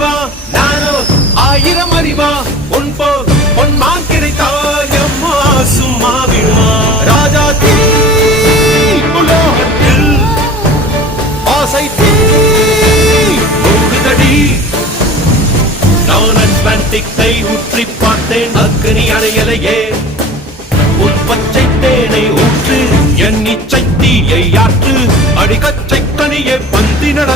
அறிவா நானோ 1000 அறிவா பொன்மான் கிடைத்தாயம்மா சும்மா விடுமா ராஜா தீ உலோகத்தில் ஆசை தீ ஓடுதடி நான் அட்லாண்டிக்கை உற்றி பார்த்தேன் அக்னி அணையலையே உன் பச்சை தேனை ஊற்று என் இச்சை தீயை ஆற்று அடிக்கச்சை கனியே பந்தி நட